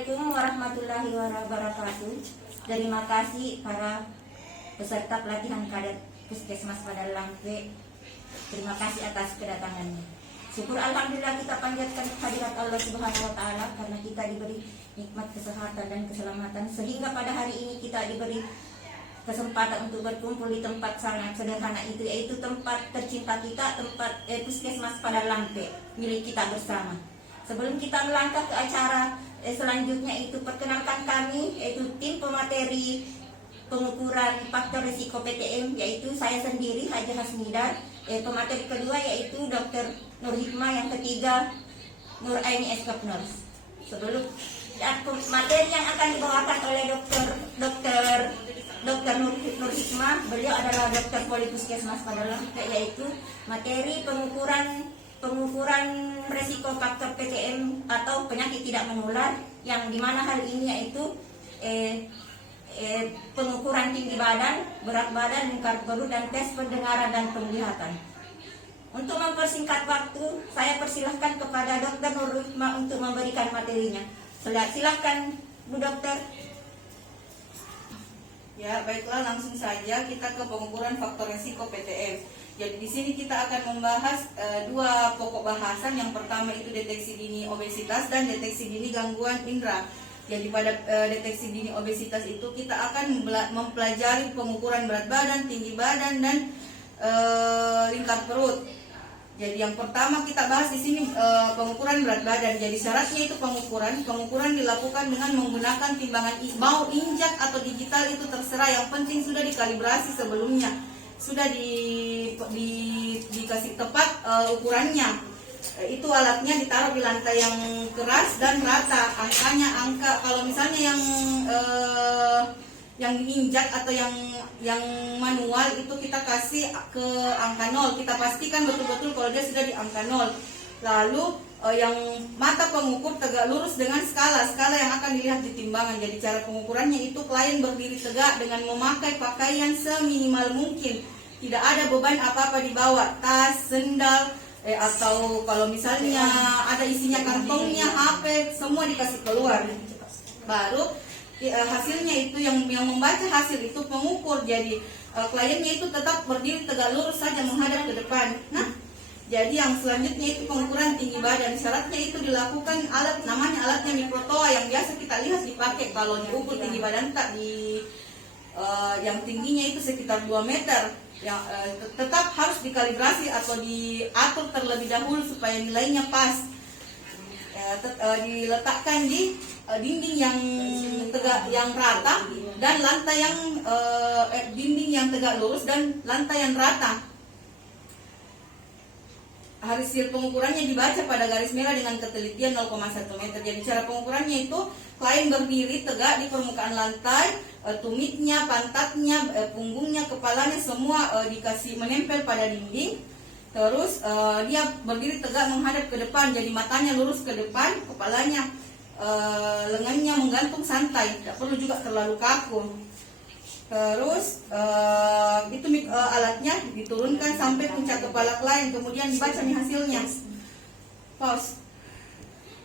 Assalamualaikum warahmatullahi wabarakatuh. Terima kasih para peserta pelatihan kadet Puskesmas Padang Lampe. Terima kasih atas kedatangannya. Syukur alhamdulillah kita panjatkan hadirat Allah Subhanahu wa taala karena kita diberi nikmat kesehatan dan keselamatan sehingga pada hari ini kita diberi kesempatan untuk berkumpul di tempat sangat sederhana itu, yaitu tempat tercinta kita, tempat Puskesmas Padang Lampe milik kita bersama. Sebelum kita melangkah ke acara selanjutnya, itu perkenalkan kami, yaitu tim pemateri pengukuran faktor risiko PTM, yaitu saya sendiri Haja Hasmidar, pemateri kedua yaitu Dr. Nur Hikmah, yang ketiga Nur Aini Eskap Nurs. Sebelum materi yang akan dibawakan oleh Dr. Nur Hikmah, beliau adalah dokter Poli Puskesmas Padang Lampe, yaitu materi pengukuran resiko faktor PTM atau penyakit tidak menular, yang dimana hal ini yaitu pengukuran tinggi badan, berat badan, lingkar perut, dan tes pendengaran dan penglihatan. Untuk mempersingkat waktu, saya persilahkan kepada Dr. Nur Hikmah untuk memberikan materinya. Silahkan Bu Dokter. Ya, baiklah, langsung saja kita ke pengukuran faktor risiko PTM. Jadi di sini kita akan membahas dua pokok bahasan. Yang pertama itu deteksi dini obesitas dan deteksi dini gangguan indera. Jadi pada deteksi dini obesitas itu kita akan mempelajari pengukuran berat badan, tinggi badan, dan lingkar perut. Jadi yang pertama kita bahas di sini pengukuran berat badan. Jadi syaratnya itu pengukuran dilakukan dengan menggunakan timbangan mau injak atau digital itu terserah. Yang penting sudah dikalibrasi sebelumnya, sudah dikasih tepat ukurannya. Itu alatnya ditaruh di lantai yang keras dan rata. Angka kalau misalnya yang diinjak atau yang manual itu kita kasih ke angka 0. Kita pastikan betul-betul kalau dia sudah di angka 0. Lalu yang mata pengukur tegak lurus dengan skala yang akan dilihat di timbangan. Jadi cara pengukurannya itu klien berdiri tegak dengan memakai pakaian seminimal mungkin. Tidak ada beban apa-apa di bawah, tas, sendal, atau kalau misalnya ada isinya kantongnya, HP, semua dikasih keluar. Baru hasilnya itu yang membaca hasil itu pengukur. Jadi kliennya itu tetap berdiri tegak lurus saja menghadap ke depan. Nah, jadi yang selanjutnya itu pengukuran tinggi badan. Syaratnya itu dilakukan namanya alatnya mikrotoa yang biasa kita lihat dipakai kalau diukur tinggi badan tak di yang tingginya itu sekitar 2 meter. Yang tetap harus dikalibrasi atau diatur terlebih dahulu supaya nilainya pas. Diletakkan di dinding yang tegak, yang rata, dan lantai yang dinding yang tegak lurus dan lantai yang rata. Hasil pengukurannya dibaca pada garis merah dengan ketelitian 0,1 meter. Jadi cara pengukurannya itu klien berdiri tegak di permukaan lantai, tumitnya, pantatnya, punggungnya, kepalanya semua dikasih menempel pada dinding. Terus dia berdiri tegak menghadap ke depan, jadi matanya lurus ke depan, kepalanya lengannya menggantung santai, tidak perlu juga terlalu kaku. Terus itu alatnya diturunkan sampai puncak kepala klien, kemudian dibaca nih hasilnya. Pause.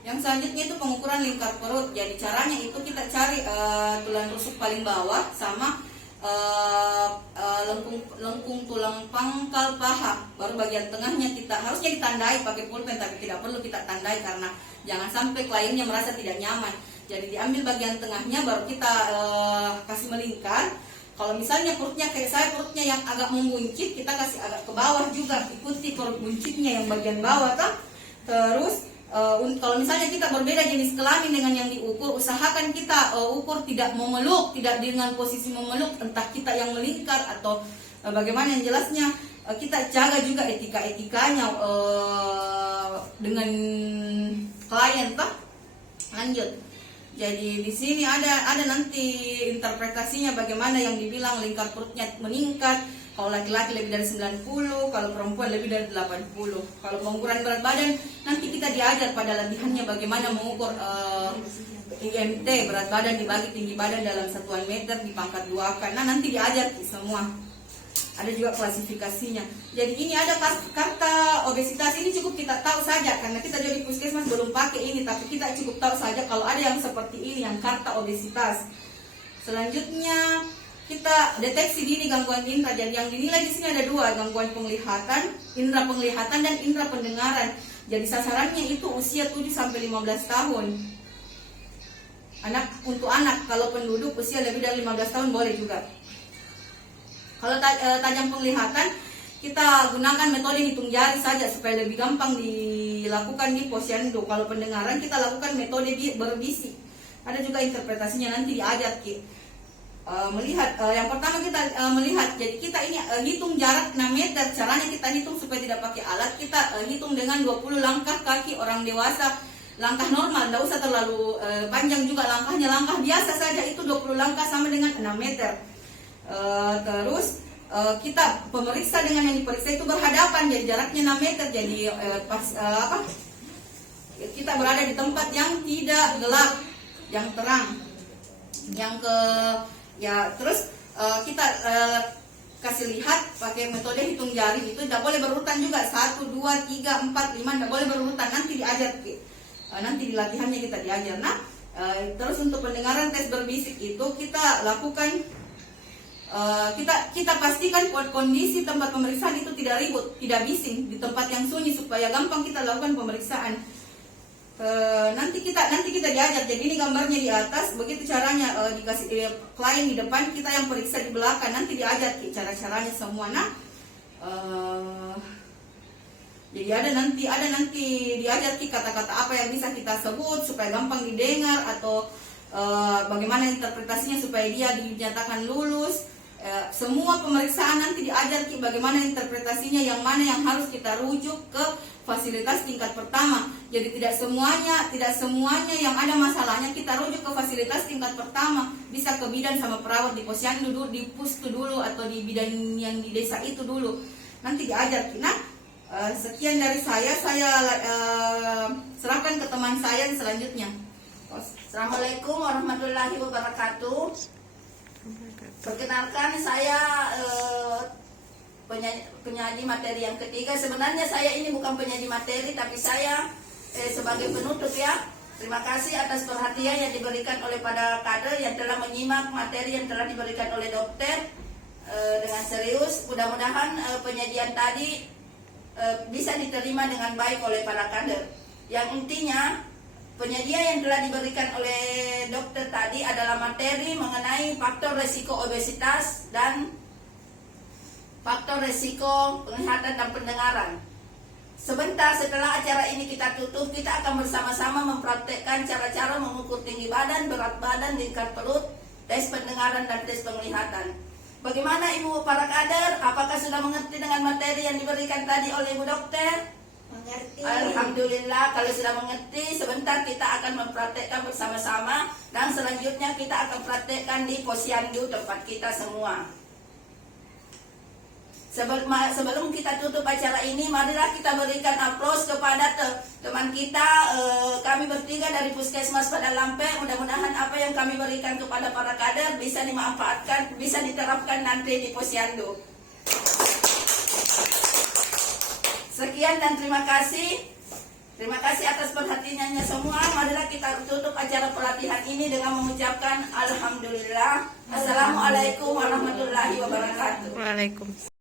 Yang selanjutnya itu pengukuran lingkar perut. Jadi caranya itu kita cari tulang rusuk paling bawah sama lengkung tulang pangkal paha. Baru bagian tengahnya kita harusnya ditandai pakai pulpen, tapi tidak perlu kita tandai karena jangan sampai kliennya merasa tidak nyaman. Jadi diambil bagian tengahnya, baru kita kasih melingkar. Kalau misalnya perutnya kayak saya, perutnya yang agak membuncit, kita kasih agak ke bawah juga, ikuti perut buncitnya yang bagian bawah kan. Terus kalau misalnya kita berbeda jenis kelamin dengan yang diukur, usahakan kita ukur tidak memeluk, tidak dengan posisi memeluk, entah kita yang melingkar atau bagaimana. Yang jelasnya kita jaga juga etika-etikanya dengan klien tak. Lanjut. Jadi di sini ada nanti interpretasinya bagaimana yang dibilang lingkar perutnya meningkat. Kalau laki-laki lebih dari 90, kalau perempuan lebih dari 80. Kalau pengukuran berat badan nanti kita diajar pada latihannya bagaimana mengukur IMT, berat badan dibagi tinggi badan dalam satuan meter dipangkat 2 kan. Nah, nanti diajar semua. ada juga klasifikasinya. Jadi ini ada karta obesitas, ini cukup kita tahu saja karena kita jadi puskesmas belum pakai ini, tapi kita cukup tahu saja kalau ada yang seperti ini, yang karta obesitas. Selanjutnya kita deteksi dini gangguan indera. Jadi yang dinilai di sini ada dua, gangguan penglihatan, indera penglihatan dan indera pendengaran. Jadi sasarannya itu usia 7 sampai 15 tahun. Untuk anak, kalau penduduk usia lebih dari 15 tahun boleh juga. Kalau tajam penglihatan, kita gunakan metode hitung jari saja supaya lebih gampang dilakukan di posyandu. Kalau pendengaran kita lakukan metode berbisik. Ada juga interpretasinya nanti diajar melihat. Yang pertama kita melihat. Jadi kita ini hitung jarak 6 meter. Caranya kita hitung supaya tidak pakai alat. Kita hitung dengan 20 langkah kaki orang dewasa. Langkah normal, tidak usah terlalu panjang juga langkahnya. Langkah biasa saja itu 20 langkah sama dengan 6 meter. Terus kita pemeriksa dengan yang diperiksa itu berhadapan, jadi jaraknya 6 meter. Jadi kita berada di tempat yang tidak gelap, yang terang. Terus kita kasih lihat pakai metode hitung jari itu tidak boleh berurutan juga, 1, 2, 3, 4, 5 tidak boleh berurutan, nanti diajar. Nanti di latihannya kita diajar. Nah, terus untuk pendengaran tes berbisik itu kita lakukan, kita pastikan kondisi tempat pemeriksaan itu tidak ribut, tidak bising, di tempat yang sunyi supaya gampang kita lakukan pemeriksaan. Nanti kita diajar. Jadi ini gambarnya di atas, begitu caranya dikasih klien di depan, kita yang periksa di belakang, nanti diajar cara-caranya semua. Nah, jadi ada nanti diajar kata-kata apa yang bisa kita sebut supaya gampang didengar, atau bagaimana interpretasinya supaya dia dinyatakan lulus. Semua pemeriksaan nanti diajar bagaimana interpretasinya, yang mana yang harus kita rujuk ke fasilitas tingkat pertama. Jadi tidak semuanya yang ada masalahnya kita rujuk ke fasilitas tingkat pertama. Bisa ke bidan sama perawat di posyandu dulu, di pustu dulu, atau di bidan yang di desa itu dulu. Nanti diajar. Nah, sekian dari saya serahkan ke teman saya selanjutnya. Assalamualaikum warahmatullahi wabarakatuh. Perkenalkan, saya penyaji materi yang ketiga. Sebenarnya saya ini bukan penyaji materi, tapi saya sebagai penutup ya. Terima kasih atas perhatian yang diberikan oleh pada kader yang telah menyimak materi yang telah diberikan oleh dokter dengan serius. Mudah-mudahan penyajian tadi bisa diterima dengan baik oleh para kader. Yang intinya penyajian yang telah diberikan oleh dokter tadi adalah materi mengenai faktor resiko obesitas dan faktor resiko penglihatan dan pendengaran. Sebentar setelah acara ini kita tutup, kita akan bersama-sama mempraktekkan cara-cara mengukur tinggi badan, berat badan, lingkar perut, tes pendengaran dan tes penglihatan. Bagaimana Ibu para kader? Apakah sudah mengerti dengan materi yang diberikan tadi oleh Ibu dokter? Mengerti. Alhamdulillah, kalau sudah mengerti, sebentar kita akan mempraktekkan bersama-sama, dan selanjutnya kita akan praktekkan di posyandu tempat kita semua. Sebelum kita tutup acara ini, marilah kita berikan aplaus kepada teman kita. Kami bertiga dari Puskesmas Padang Lampe. Mudah-mudahan apa yang kami berikan kepada para kader bisa dimanfaatkan, bisa diterapkan nanti di posyandu. Sekian dan terima kasih. Terima kasih atas perhatiannya semua. Marilah kita tutup acara pelatihan ini dengan mengucapkan Alhamdulillah. Assalamualaikum warahmatullahi wabarakatuh. Waalaikumsalam.